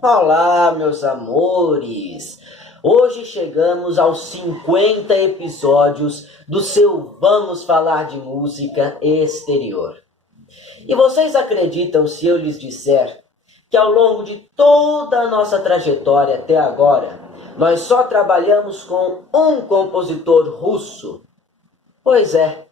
Olá, meus amores! Hoje chegamos aos 50 episódios do seu Vamos Falar de Música Exterior. E vocês acreditam se eu lhes disser que ao longo de toda a nossa trajetória até agora, nós só trabalhamos com um compositor russo? Pois é,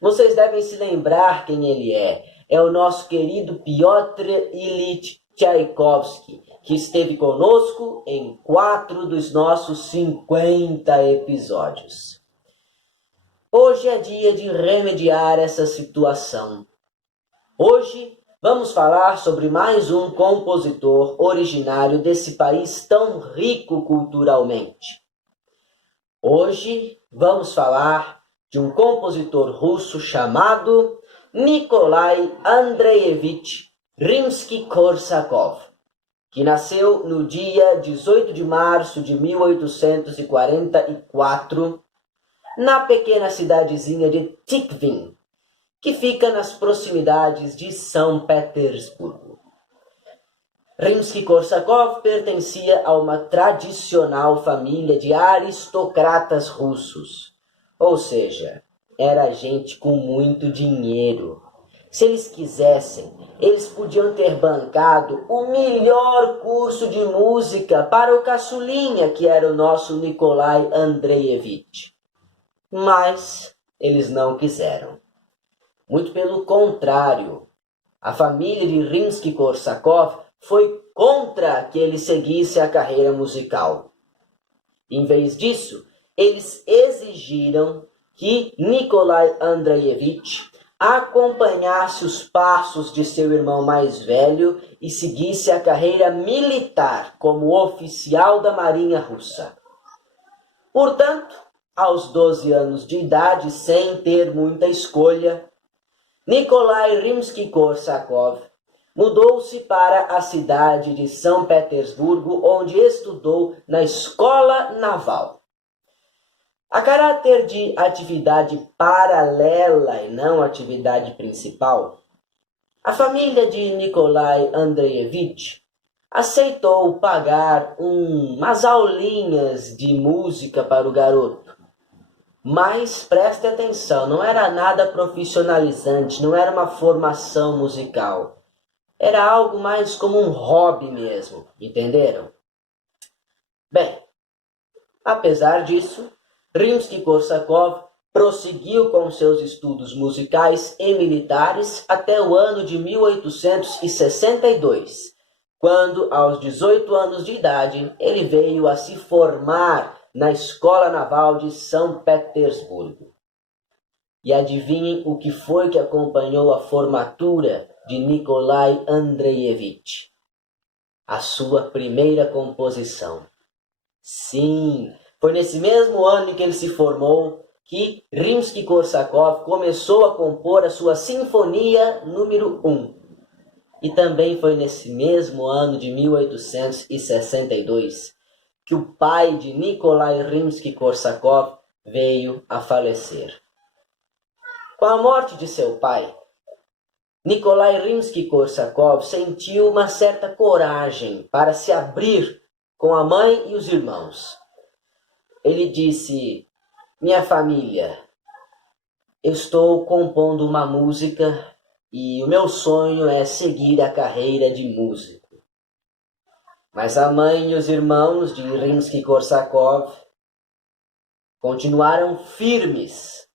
vocês devem se lembrar quem ele é. É o nosso querido Piotr Ilyich Tchaikovsky, que esteve conosco em 4 dos nossos 50 episódios. Hoje é dia de remediar essa situação. Hoje vamos falar sobre mais um compositor originário desse país tão rico culturalmente. Hoje vamos falar de um compositor russo chamado Nikolai Andreevich Rimsky-Korsakov, que nasceu no dia 18 de março de 1844, na pequena cidadezinha de Tikhvin, que fica nas proximidades de São Petersburgo. Rimsky-Korsakov pertencia a uma tradicional família de aristocratas russos, ou seja, era gente com muito dinheiro. Se eles quisessem, eles podiam ter bancado o melhor curso de música para o caçulinha, que era o nosso Nikolai Andreevich. Mas eles não quiseram. Muito pelo contrário, a família de Rimsky-Korsakov foi contra que ele seguisse a carreira musical. Em vez disso, eles exigiram que Nikolai Andreevich acompanhasse os passos de seu irmão mais velho e seguisse a carreira militar como oficial da Marinha Russa. Portanto, aos 12 anos de idade, sem ter muita escolha, Nikolai Rimsky-Korsakov mudou-se para a cidade de São Petersburgo, onde estudou na Escola Naval. A caráter de atividade paralela e não atividade principal, a família de Nikolai Andreevich aceitou pagar umas aulinhas de música para o garoto. Mas preste atenção, não era nada profissionalizante, não era uma formação musical. Era algo mais como um hobby mesmo, entenderam? Bem, apesar disso, Rimsky-Korsakov prosseguiu com seus estudos musicais e militares até o ano de 1862, quando, aos 18 anos de idade, ele veio a se formar na Escola Naval de São Petersburgo. E adivinhem o que foi que acompanhou a formatura de Nikolai Andreevich? A sua primeira composição. Sim, foi nesse mesmo ano em que ele se formou que Rimsky-Korsakov começou a compor a sua Sinfonia número 1. E também foi nesse mesmo ano de 1862 que o pai de Nikolai Rimsky-Korsakov veio a falecer. Com a morte de seu pai, Nikolai Rimsky-Korsakov sentiu uma certa coragem para se abrir com a mãe e os irmãos. Ele disse: minha família, eu estou compondo uma música e o meu sonho é seguir a carreira de músico. Mas a mãe e os irmãos de Rimsky-Korsakov continuaram firmes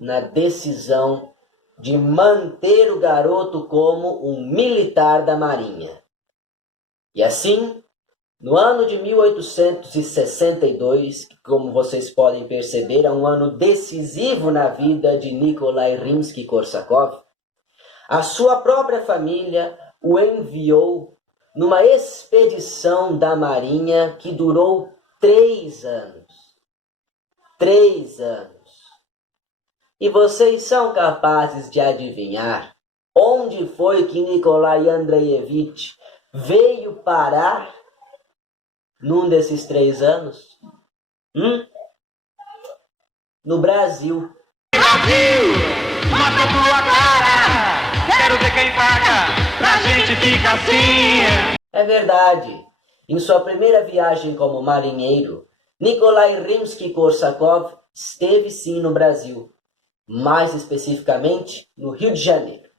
na decisão de manter o garoto como um militar da Marinha. E assim, no ano de 1862, que, como vocês podem perceber, é um ano decisivo na vida de Nikolai Rimsky-Korsakov, a sua própria família o enviou numa expedição da Marinha que durou 3 anos. 3 anos. E vocês são capazes de adivinhar onde foi que Nikolai Andreevich veio parar num desses 3 anos? No Brasil. Brasil, mata tua cara, quero ver quem paga, pra gente ficar assim. É verdade. Em sua primeira viagem como marinheiro, Nikolai Rimsky-Korsakov esteve sim no Brasil, mais especificamente no Rio de Janeiro.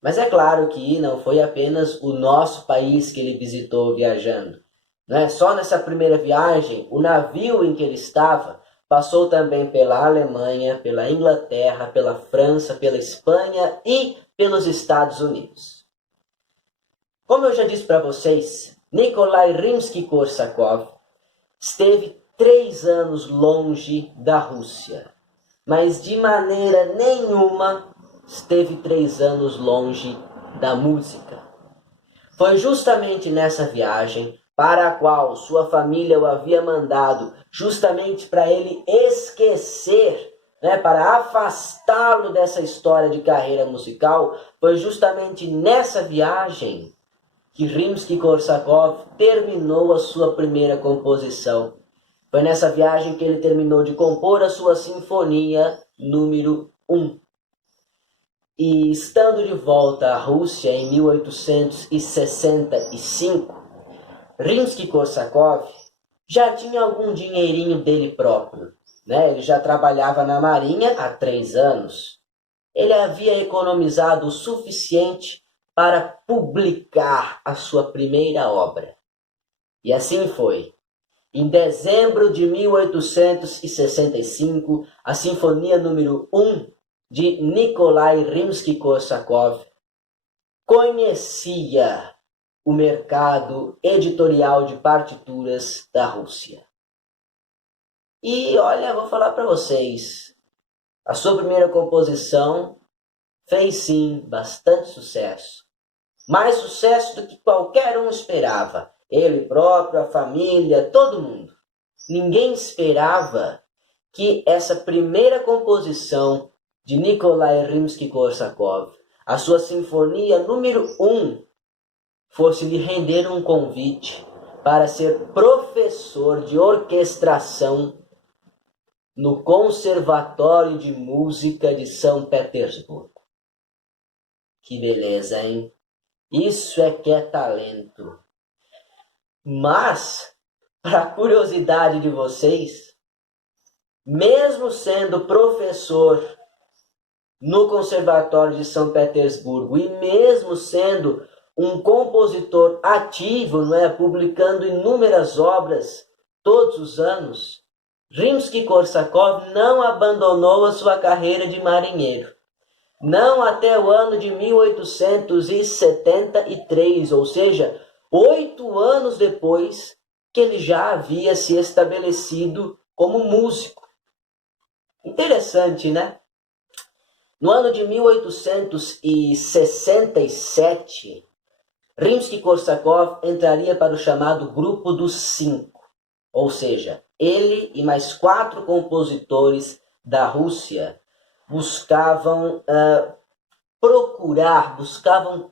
Mas é claro que não foi apenas o nosso país que ele visitou viajando. Né? Só nessa primeira viagem, o navio em que ele estava passou também pela Alemanha, pela Inglaterra, pela França, pela Espanha e pelos Estados Unidos. Como eu já disse para vocês, Nikolai Rimsky-Korsakov esteve 3 anos longe da Rússia, mas de maneira nenhuma esteve 3 anos longe da música. Foi justamente nessa viagem, para a qual sua família o havia mandado, justamente para ele esquecer, para afastá-lo dessa história de carreira musical, foi justamente nessa viagem que Rimsky-Korsakov terminou a sua primeira composição. Foi nessa viagem que ele terminou de compor a sua Sinfonia número 1. E estando de volta à Rússia em 1865, Rimsky-Korsakov já tinha algum dinheirinho dele próprio. Ele já trabalhava na Marinha há 3 anos. Ele havia economizado o suficiente para publicar a sua primeira obra. E assim foi. Em dezembro de 1865, a Sinfonia número 1 de Nikolai Rimsky-Korsakov conhecia o mercado editorial de partituras da Rússia. E olha, vou falar para vocês, a sua primeira composição fez sim bastante sucesso. Mais sucesso do que qualquer um esperava. Ele próprio, a família, todo mundo. Ninguém esperava que essa primeira composição de Nikolai Rimsky-Korsakov, a sua Sinfonia número 1, fosse lhe render um convite para ser professor de orquestração no Conservatório de Música de São Petersburgo. Que beleza, hein? Isso é que é talento. Mas, para a curiosidade de vocês, mesmo sendo professor no Conservatório de São Petersburgo e mesmo sendo um compositor ativo, publicando inúmeras obras todos os anos, Rimsky-Korsakov não abandonou a sua carreira de marinheiro. Não até o ano de 1873, ou seja, 8 anos depois que ele já havia se estabelecido como músico. Interessante, né? No ano de 1867, Rimsky-Korsakov entraria para o chamado Grupo dos 5, ou seja, ele e mais 4 compositores da Rússia buscavam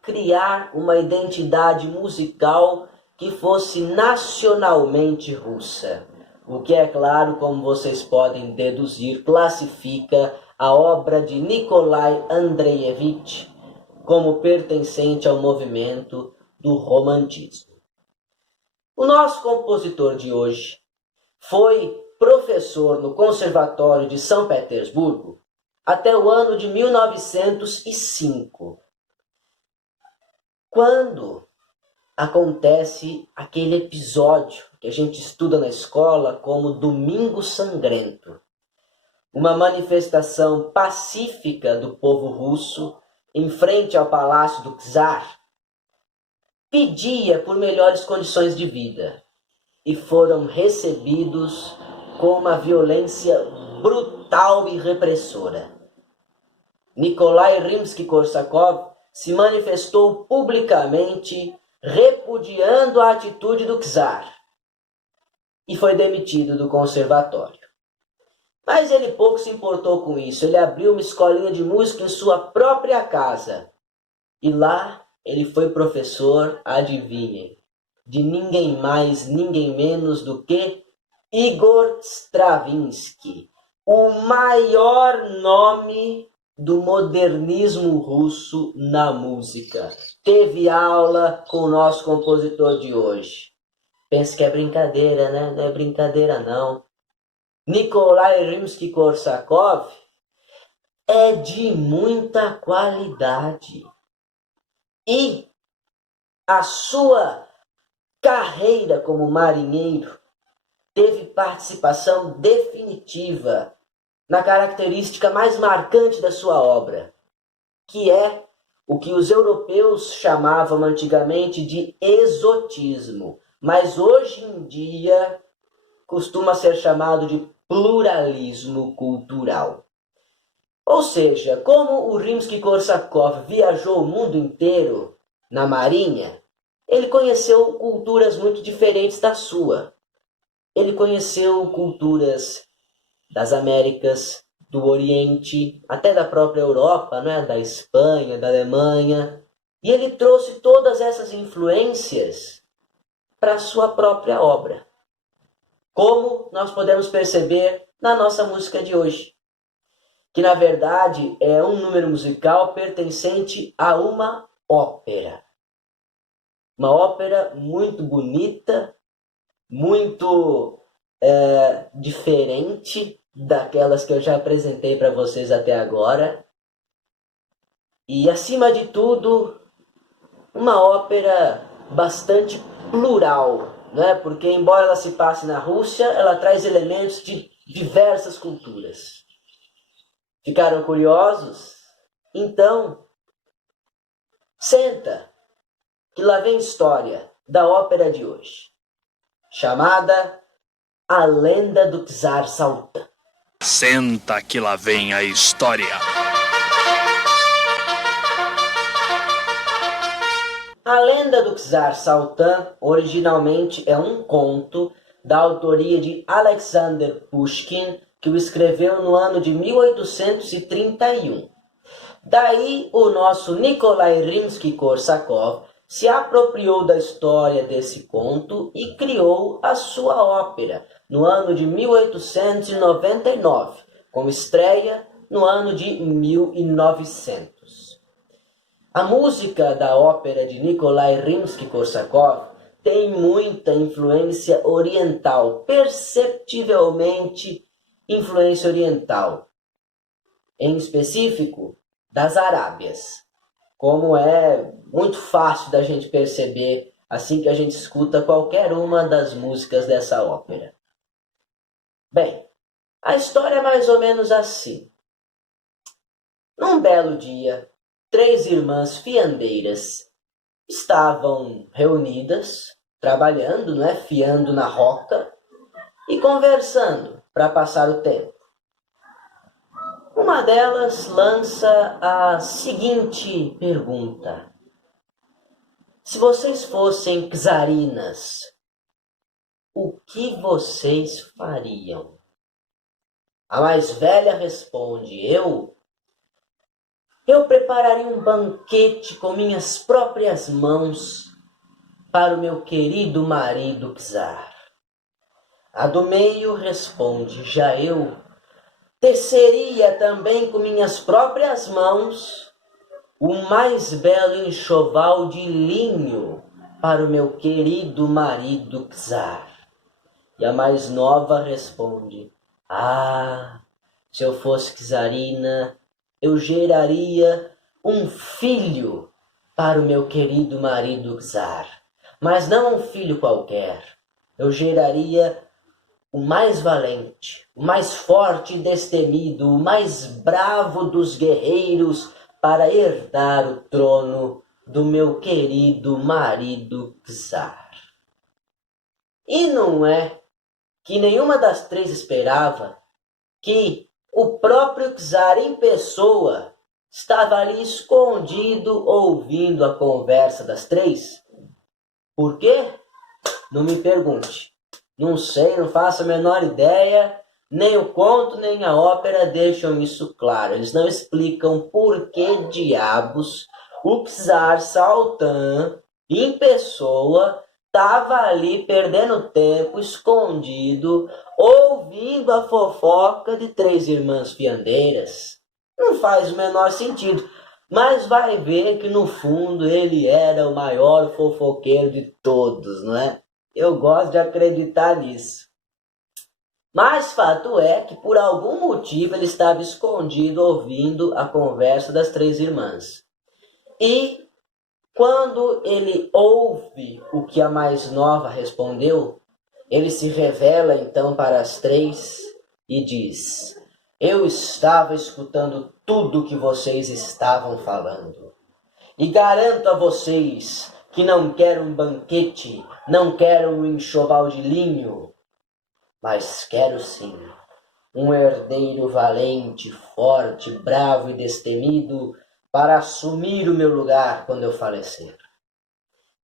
criar uma identidade musical que fosse nacionalmente russa. O que, é claro, como vocês podem deduzir, classifica a obra de Nikolai Andreevich como pertencente ao movimento do romantismo. O nosso compositor de hoje foi professor no Conservatório de São Petersburgo até o ano de 1905, quando acontece aquele episódio que a gente estuda na escola como Domingo Sangrento, uma manifestação pacífica do povo russo em frente ao palácio do czar, pedia por melhores condições de vida e foram recebidos com uma violência brutal e repressora. Nikolai Rimsky-Korsakov se manifestou publicamente repudiando a atitude do czar e foi demitido do conservatório. Mas ele pouco se importou com isso. Ele abriu uma escolinha de música em sua própria casa. E lá ele foi professor, adivinhem, de ninguém mais, ninguém menos do que Igor Stravinsky, o maior nome do modernismo russo na música. Teve aula com o nosso compositor de hoje. Pensa que é brincadeira, né? Não é brincadeira, não. Nikolai Rimsky-Korsakov é de muita qualidade. E a sua carreira como marinheiro teve participação definitiva na característica mais marcante da sua obra, que é o que os europeus chamavam antigamente de exotismo, mas hoje em dia costuma ser chamado de pluralismo cultural. Ou seja, como o Rimsky-Korsakov viajou o mundo inteiro na marinha, ele conheceu culturas muito diferentes da sua. Ele conheceu culturas das Américas, do Oriente, até da própria Europa, né? Da Espanha, da Alemanha. E ele trouxe todas essas influências para a sua própria obra. Como nós podemos perceber na nossa música de hoje, que na verdade é um número musical pertencente a uma ópera. Uma ópera muito bonita, muito diferente daquelas que eu já apresentei para vocês até agora. E acima de tudo, uma ópera bastante plural, né? Porque embora ela se passe na Rússia, ela traz elementos de diversas culturas. Ficaram curiosos? Então, senta, que lá vem história da ópera de hoje, chamada A Lenda do Czar Saltan. Senta que lá vem a história. A Lenda do Czar Saltan originalmente é um conto da autoria de Alexander Pushkin, que o escreveu no ano de 1831. Daí o nosso Nikolai Rimsky-Korsakov se apropriou da história desse conto e criou a sua ópera no ano de 1899, com estreia no ano de 1900. A música da ópera de Nikolai Rimsky-Korsakov tem muita influência oriental, perceptivelmente influência oriental, em específico das Arábias, como é muito fácil da gente perceber assim que a gente escuta qualquer uma das músicas dessa ópera. Bem, a história é mais ou menos assim. Num belo dia, 3 irmãs fiandeiras estavam reunidas, trabalhando, fiando na roca e conversando para passar o tempo. Uma delas lança a seguinte pergunta: se vocês fossem czarinas, o que vocês fariam? A mais velha responde: Eu prepararia um banquete com minhas próprias mãos para o meu querido marido czar. A do meio responde: Já eu teceria também com minhas próprias mãos o mais belo enxoval de linho para o meu querido marido czar. E a mais nova responde: se eu fosse czarina, eu geraria um filho para o meu querido marido czar. Mas não um filho qualquer. Eu geraria o mais valente, o mais forte e destemido, o mais bravo dos guerreiros para herdar o trono do meu querido marido czar. E não é que nenhuma das 3 esperava que o próprio czar em pessoa estava ali escondido ouvindo a conversa das 3. Por quê? Não me pergunte. Não sei, não faço a menor ideia. Nem o conto, nem a ópera deixam isso claro. Eles não explicam por que diabos o czar Saltan, em pessoa, estava ali perdendo tempo, escondido, ouvindo a fofoca de 3 irmãs fiandeiras. Não faz o menor sentido. Mas vai ver que no fundo ele era o maior fofoqueiro de todos, não é? Eu gosto de acreditar nisso. Mas fato é que por algum motivo ele estava escondido ouvindo a conversa das três irmãs. E quando ele ouve o que a mais nova respondeu, ele se revela então para as três e diz: eu estava escutando tudo o que vocês estavam falando. E garanto a vocês que não quero um banquete, não quero um enxoval de linho, mas quero sim um herdeiro valente, forte, bravo e destemido para assumir o meu lugar quando eu falecer.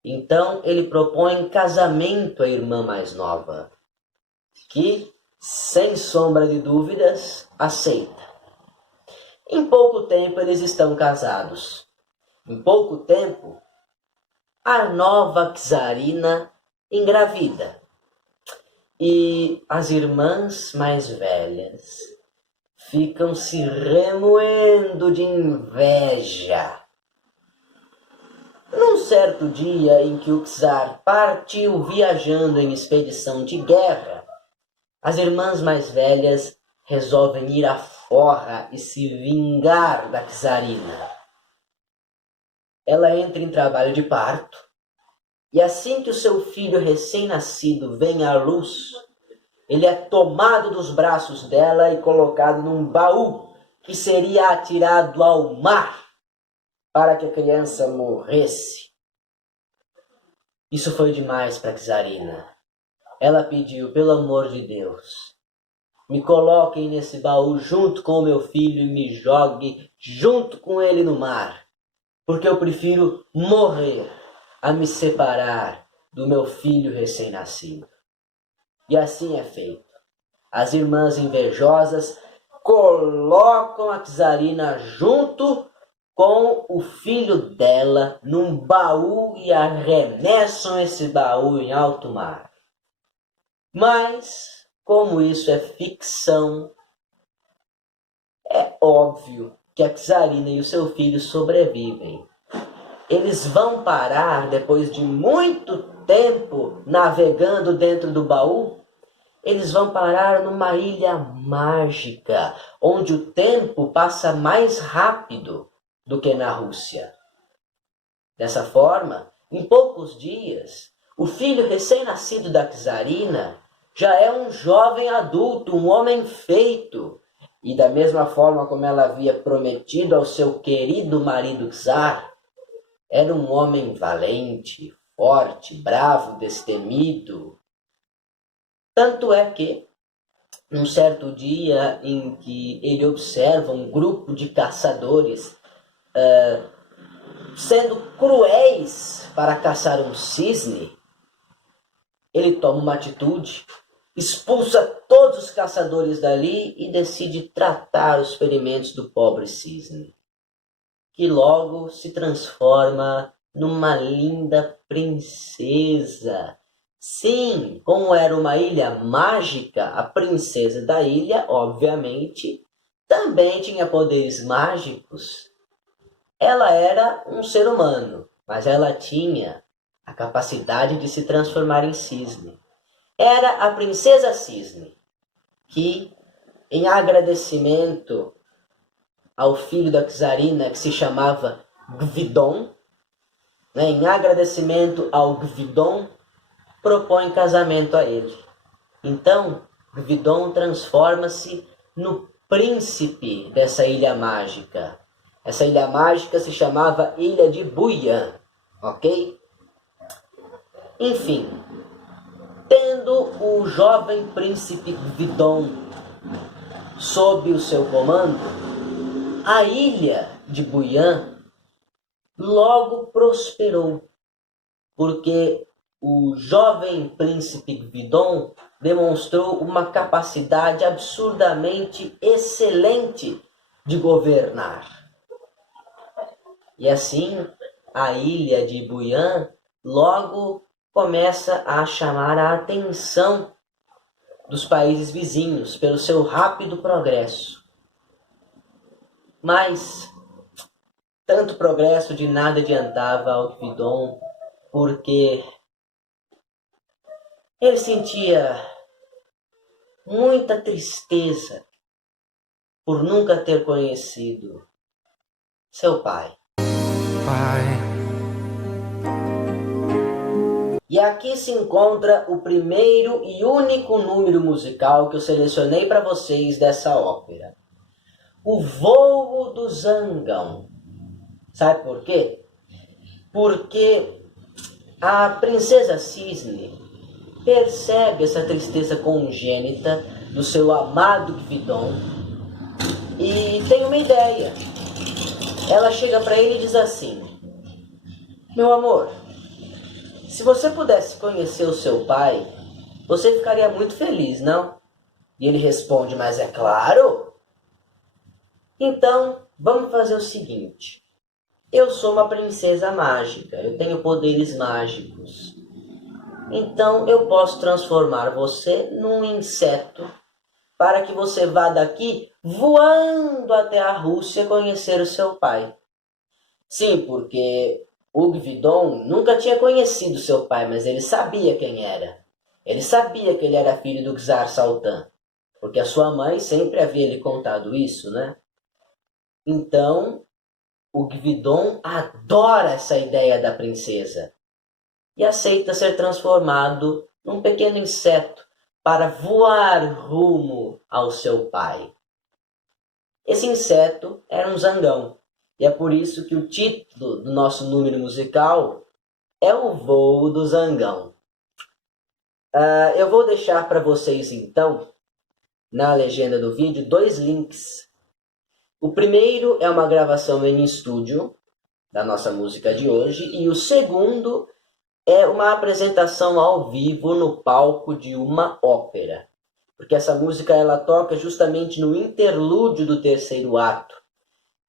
Então ele propõe casamento à irmã mais nova, que, sem sombra de dúvidas, aceita. Em pouco tempo eles estão casados. Em pouco tempo, a nova czarina engravida. E as irmãs mais velhas ficam se remoendo de inveja. Num certo dia em que o czar partiu viajando em expedição de guerra, as irmãs mais velhas resolvem ir à forra e se vingar da czarina. Ela entra em trabalho de parto, e assim que o seu filho recém-nascido vem à luz, ele é tomado dos braços dela e colocado num baú que seria atirado ao mar para que a criança morresse. Isso foi demais para a czarina. Ela pediu, pelo amor de Deus, me coloquem nesse baú junto com o meu filho e me joguem junto com ele no mar, porque eu prefiro morrer a me separar do meu filho recém-nascido. E assim é feito. As irmãs invejosas colocam a czarina junto com o filho dela num baú e arremessam esse baú em alto mar. Mas, como isso é ficção, é óbvio que a czarina e o seu filho sobrevivem. Eles vão parar, depois de muito tempo navegando dentro do baú, eles vão parar numa ilha mágica, onde o tempo passa mais rápido do que na Rússia. Dessa forma, em poucos dias, o filho recém-nascido da czarina já é um jovem adulto, um homem feito. E da mesma forma como ela havia prometido ao seu querido marido czar, era um homem valente, forte, bravo, destemido. Tanto é que, num certo dia em que ele observa um grupo de caçadores sendo cruéis para caçar um cisne, ele toma uma atitude, expulsa todos os caçadores dali e decide tratar os ferimentos do pobre cisne, que logo se transforma numa linda princesa. Sim, como era uma ilha mágica, a princesa da ilha, obviamente, também tinha poderes mágicos. Ela era um ser humano, mas ela tinha a capacidade de se transformar em cisne. Era a princesa cisne, que, em agradecimento ao filho da czarina, que se chamava Gvidon, em agradecimento ao Gvidon, propõe casamento a ele. Então, Gvidon transforma-se no príncipe dessa ilha mágica. Essa ilha mágica se chamava Ilha de Buyan, ok? Enfim, tendo o jovem príncipe Gvidon sob o seu comando, a ilha de Buyan logo prosperou, porque o jovem príncipe Gvidon demonstrou uma capacidade absurdamente excelente de governar. E assim, a ilha de Buyan logo começa a chamar a atenção dos países vizinhos pelo seu rápido progresso. Mas tanto progresso de nada adiantava ao Gvidon, porque Ele sentia muita tristeza por nunca ter conhecido seu pai. E aqui se encontra o primeiro e único número musical que eu selecionei para vocês dessa ópera. O Voo do Zangão. Sabe por quê? Porque a princesa Cisne percebe essa tristeza congênita do seu amado Gvidon e tem uma ideia. Ela chega para ele e diz assim: meu amor, se você pudesse conhecer o seu pai, você ficaria muito feliz, não? E ele responde: mas é claro. Então, vamos fazer o seguinte. Eu sou uma princesa mágica, eu tenho poderes mágicos. Então, eu posso transformar você num inseto para que você vá daqui voando até a Rússia conhecer o seu pai. Sim, porque o Gvidon nunca tinha conhecido seu pai, mas ele sabia quem era. Ele sabia que ele era filho do Czar Saltan, porque a sua mãe sempre havia lhe contado isso, né? Então, o Gvidon adora essa ideia da princesa e aceita ser transformado num pequeno inseto para voar rumo ao seu pai. Esse inseto era um zangão, e é por isso que o título do nosso número musical é O Voo do Zangão. Eu vou deixar para vocês, então, na legenda do vídeo, 2 links. O primeiro é uma gravação em estúdio da nossa música de hoje, e o segundo é uma apresentação ao vivo no palco de uma ópera. Porque essa música ela toca justamente no interlúdio do terceiro ato,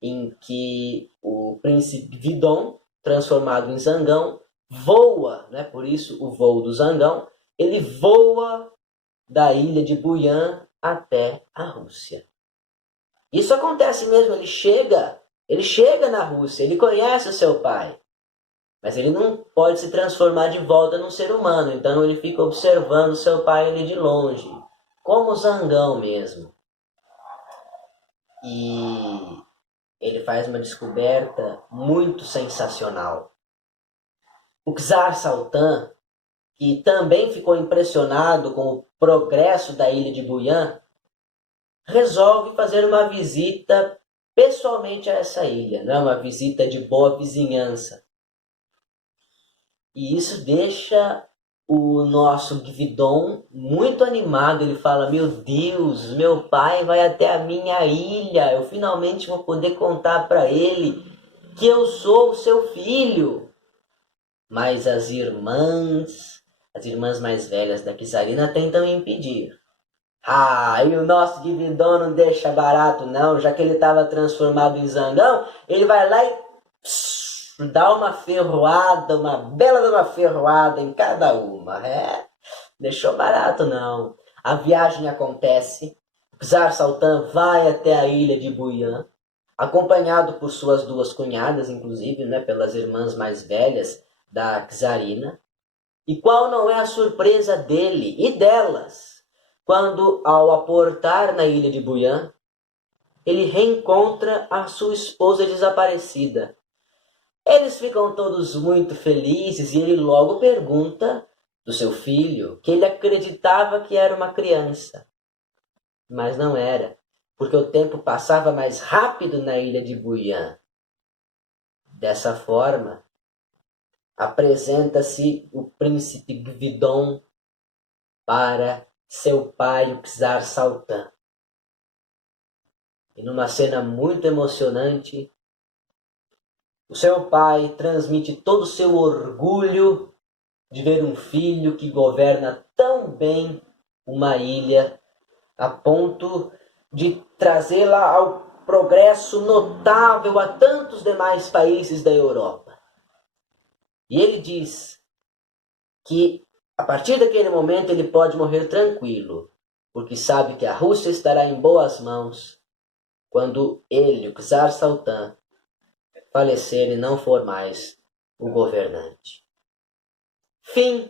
em que o príncipe Gvidon, transformado em Zangão, voa, né? Por isso o voo do Zangão, ele voa da ilha de Buyan até a Rússia. Isso acontece mesmo, ele chega na Rússia, ele conhece o seu pai, mas ele não pode se transformar de volta num ser humano, então ele fica observando seu pai ali de longe, como Zangão mesmo. E ele faz uma descoberta muito sensacional. O Czar Saltan, que também ficou impressionado com o progresso da ilha de Buyan, resolve fazer uma visita pessoalmente a essa ilha, né? Uma visita de boa vizinhança. E isso deixa o nosso Gvidon muito animado. Ele fala: meu Deus, meu pai vai até a minha ilha, eu finalmente vou poder contar para ele que eu sou o seu filho. Mas as irmãs mais velhas da Czarina tentam impedir. E o nosso Gvidon não deixa barato não, já que ele estava transformado em Zangão, ele vai lá e dá uma ferroada, uma bela de uma ferroada em cada uma. Deixou barato não. A viagem acontece, o Czar Saltan vai até a ilha de Buyan, acompanhado por suas 2 cunhadas, inclusive, né, pelas irmãs mais velhas da Czarina. E qual não é a surpresa dele e delas, quando, ao aportar na ilha de Buyan, ele reencontra a sua esposa desaparecida. Eles ficam todos muito felizes e ele logo pergunta do seu filho, que ele acreditava que era uma criança. Mas não era, porque o tempo passava mais rápido na ilha de Buyan. Dessa forma, apresenta-se o príncipe Gvidon para seu pai, o Czar Saltan. E numa cena muito emocionante, o seu pai transmite todo o seu orgulho de ver um filho que governa tão bem uma ilha, a ponto de trazê-la ao progresso notável a tantos demais países da Europa. E ele diz que a partir daquele momento ele pode morrer tranquilo, porque sabe que a Rússia estará em boas mãos quando ele, o Czar Saltan, falecer e não for mais o governante. Fim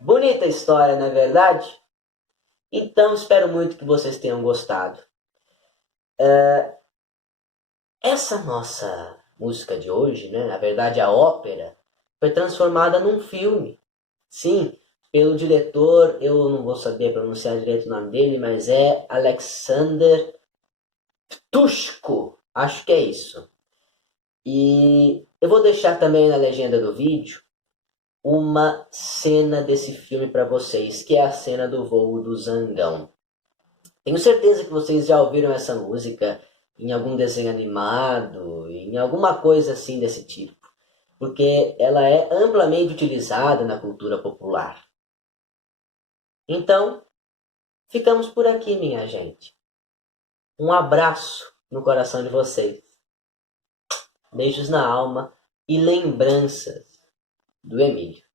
Bonita história, não é verdade? Então, espero muito que vocês tenham gostado. Essa nossa música de hoje, né, na verdade a ópera, foi transformada num filme. Sim, pelo diretor, eu não vou saber pronunciar direito o nome dele, mas é Alexander Ptushko, acho que é isso. E eu vou deixar também na legenda do vídeo uma cena desse filme para vocês, que é a cena do voo do Zangão. Tenho certeza que vocês já ouviram essa música em algum desenho animado, em alguma coisa assim desse tipo, porque ela é amplamente utilizada na cultura popular. Então, ficamos por aqui, minha gente. Um abraço no coração de vocês. Beijos na alma e lembranças do Emílio.